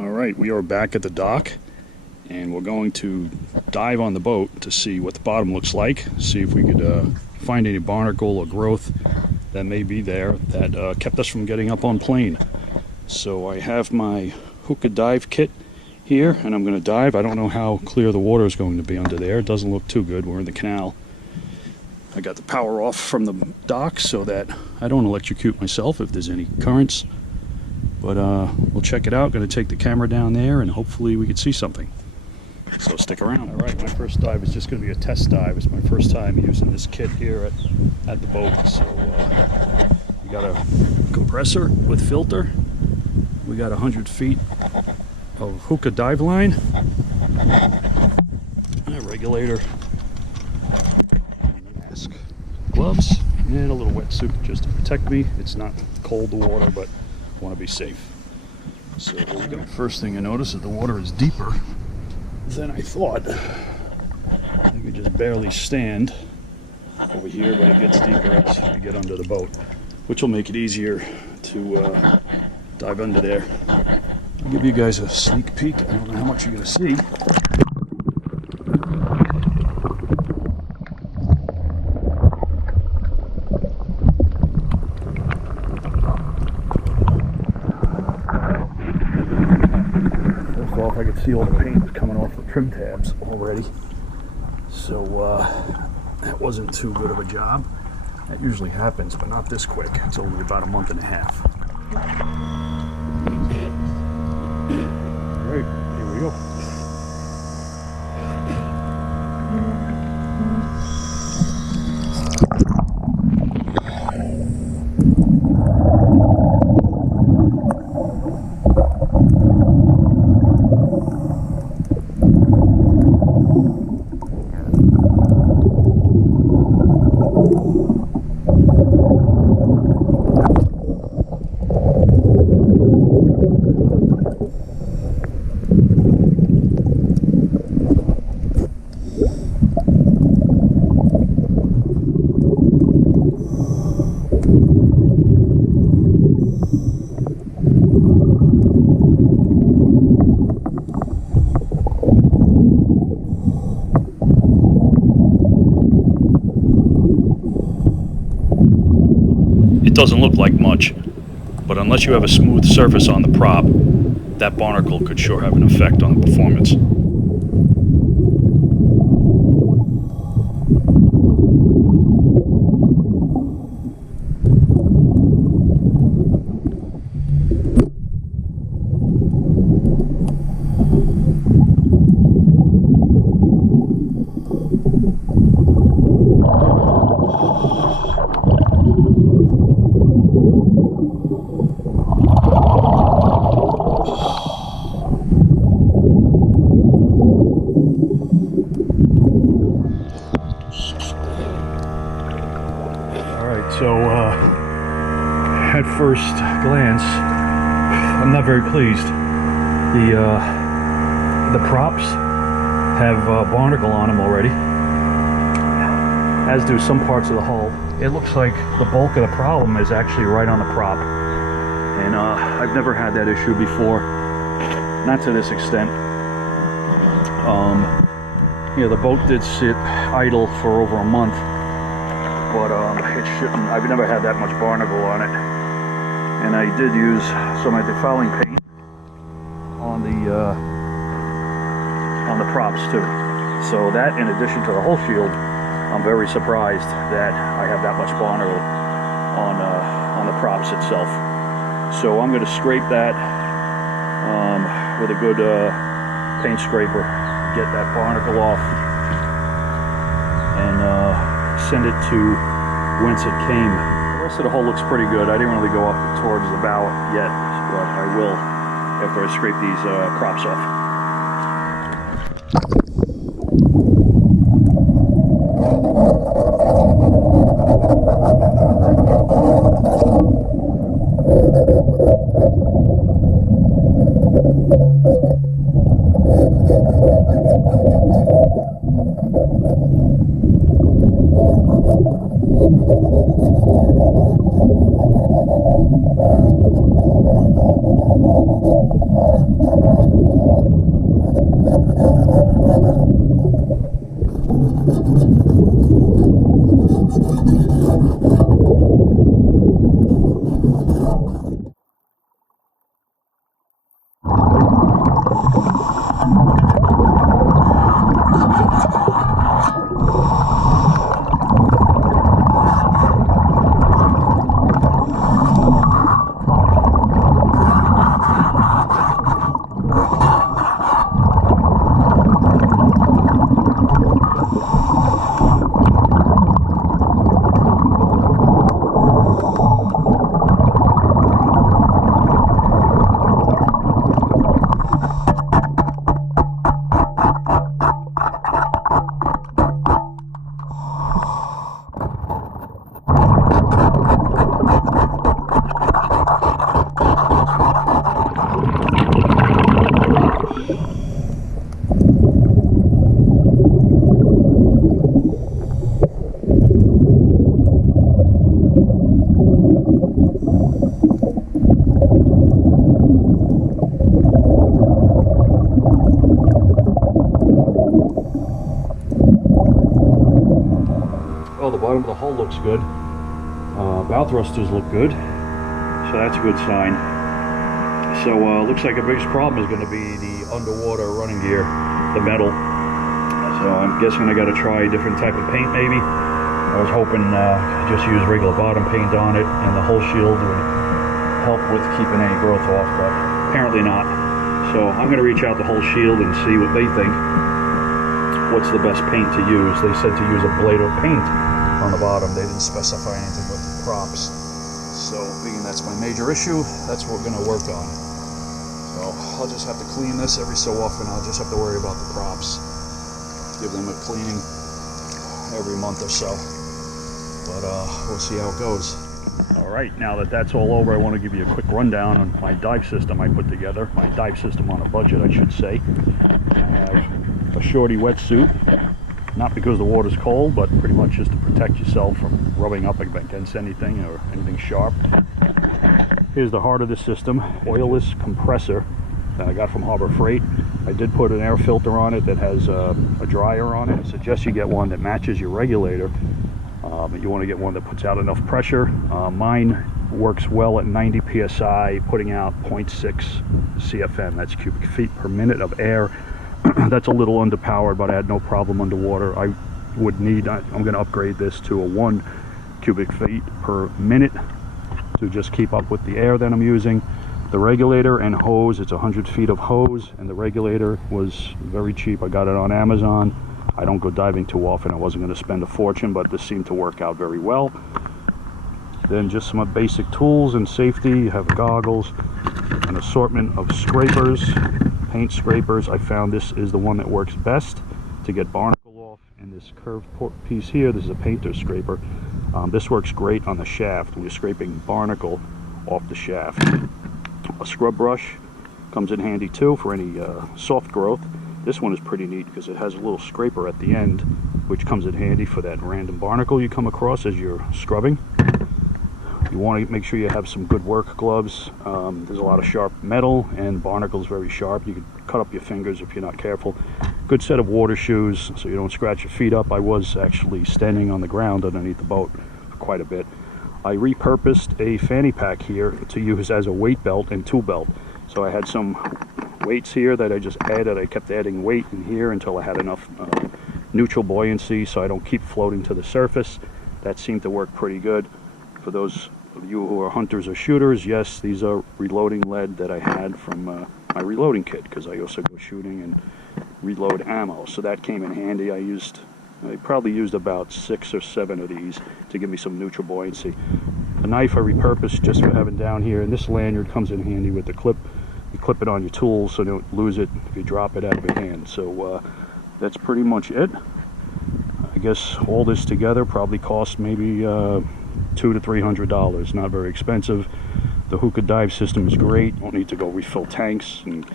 Alright, we are back at the dock and we're going to dive on the boat to see what the bottom looks like, see if we could find any barnacle or growth that may be there that kept us from getting up on plane. So I have my Hookah dive kit here and I'm going to dive. I don't know how clear the water is going to be under there. It doesn't look too good. We're in the canal. I got the power off from the dock so that I don't electrocute myself if there's any currents. But we'll check it out. Going to take the camera down there and hopefully we can see something. So stick around. Alright, my first dive is just going to be a test dive. It's my first time using this kit here at the boat. So we got a compressor with filter. We got 100 feet of Hookah dive line. A regulator. And a mask. Gloves. And a little wetsuit just to protect me. It's not cold, the water, but I want to be safe. So here we go. First thing I notice is the water is deeper than I thought. I could just barely stand over here, but it gets deeper as you get under the boat, which will make it easier to dive under there. I'll give you guys a sneak peek. I don't know how much you're going to see. I could see all the paint coming off the trim tabs already, so that wasn't too good of a job. That usually happens, but not this quick. It's only about a month and a half. All right, here we go. It doesn't look like much, but unless you have a smooth surface on the prop, that barnacle could sure have an effect on the performance. So, at first glance, I'm not very pleased. The props have barnacle on them already, as do some parts of the hull. It looks like the bulk of the problem is actually right on the prop, and I've never had that issue before, not to this extent. Yeah, the boat did sit idle for over a month. But it shouldn't. I've never had that much barnacle on it, and I did use some anti-fouling paint on the props too. So that, in addition to the hull shield, I'm very surprised that I have that much barnacle on the props itself. So I'm going to scrape that with a good paint scraper, get that barnacle off, and send it to whence it came. The rest of the hull looks pretty good. I didn't really go up towards the bow yet, but I will after I scrape these props off. the hull looks good. Bow thrusters look good, so that's a good sign. So looks like the biggest problem is going to be the underwater running gear, the metal. So I'm guessing I got to try a different type of paint maybe. I was hoping just use regular bottom paint on it, and the hull shield would help with keeping any growth off, but apparently not. So I'm going to reach out to Hull Shield and see what they think. What's the best paint to use? They said to use a blade of paint on the bottom. They didn't specify anything but the props. So being that's my major issue, that's what we're going to work on. So I'll just have to clean this every so often. I'll just have to worry about the props. Give them a cleaning every month or so. But we'll see how it goes. All right, now that that's all over, I want to give you a quick rundown on my dive system I put together. My dive system on a budget, I should say. I have a shorty wetsuit, not because the water's cold, but pretty much just to protect yourself from rubbing up against anything or anything sharp. Here's the heart of the system, oilless compressor that I got from Harbor Freight. I did put an air filter on it that has a dryer on it. I suggest you get one that matches your regulator. You want to get one that puts out enough pressure. Mine works well at 90 psi, putting out 0.6 CFM, that's cubic feet per minute of air. That's a little underpowered, but I had no problem underwater. I'm going to upgrade this to a 1 cubic feet per minute to just keep up with the air that I'm using. The regulator and hose, it's 100 feet of hose, and the regulator was very cheap. I got it on Amazon. I don't go diving too often. I wasn't going to spend a fortune, but this seemed to work out very well. Then just some basic tools and safety. You have goggles, an assortment of scrapers, paint scrapers. I found this is the one that works best to get barnacle off. And this curved piece here, this is a painter's scraper. This works great on the shaft when you're scraping barnacle off the shaft. A scrub brush comes in handy too for any soft growth. This one is pretty neat because it has a little scraper at the end, which comes in handy for that random barnacle you come across as you're scrubbing. You want to make sure you have some good work gloves. There's a lot of sharp metal, and barnacle's very sharp. You could cut up your fingers if you're not careful. Good set of water shoes so you don't scratch your feet up. I was actually standing on the ground underneath the boat for quite a bit. I repurposed a fanny pack here to use as a weight belt and tool belt. So I had some weights here that I just added. I kept adding weight in here until I had enough neutral buoyancy so I don't keep floating to the surface. That seemed to work pretty good. For those of you who are hunters or shooters, yes, these are reloading lead that I had from my reloading kit, because I also go shooting and reload ammo. So that came in handy. I probably used about 6 or 7 of these to give me some neutral buoyancy. The knife I repurposed just for having down here, and this lanyard comes in handy with the clip. You clip it on your tools so you don't lose it if you drop it out of your hand. So that's pretty much it. I guess all this together probably cost maybe $200 to $300. Not very expensive. The Hookah dive system is great. Don't need to go refill tanks and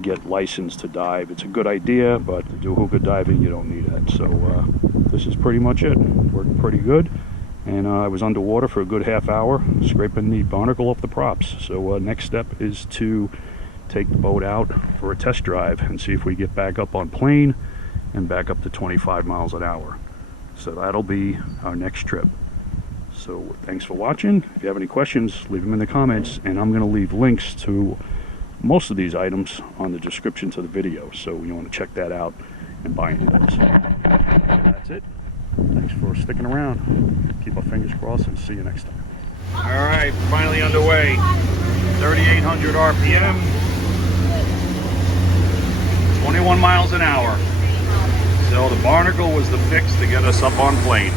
get licensed to dive. It's a good idea, but to do Hookah diving you don't need that. So this is pretty much it. Worked pretty good. And I was underwater for a good half hour scraping the barnacle off the props. So next step is to take the boat out for a test drive and see if we get back up on plane and back up to 25 miles an hour. So that'll be our next trip. So thanks for watching. If you have any questions, leave them in the comments, and I'm going to leave links to most of these items on the description to the video, so you want to check that out and buy any of those. That's it. Thanks for sticking around. Keep our fingers crossed, and see you next time. All right, finally underway. 3,800 RPM, 21 miles an hour. So the barnacle was the fix to get us up on plane.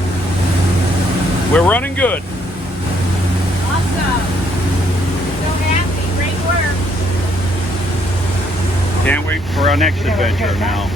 We're running good. Awesome. So happy. Great work. Can't wait for our next adventure now.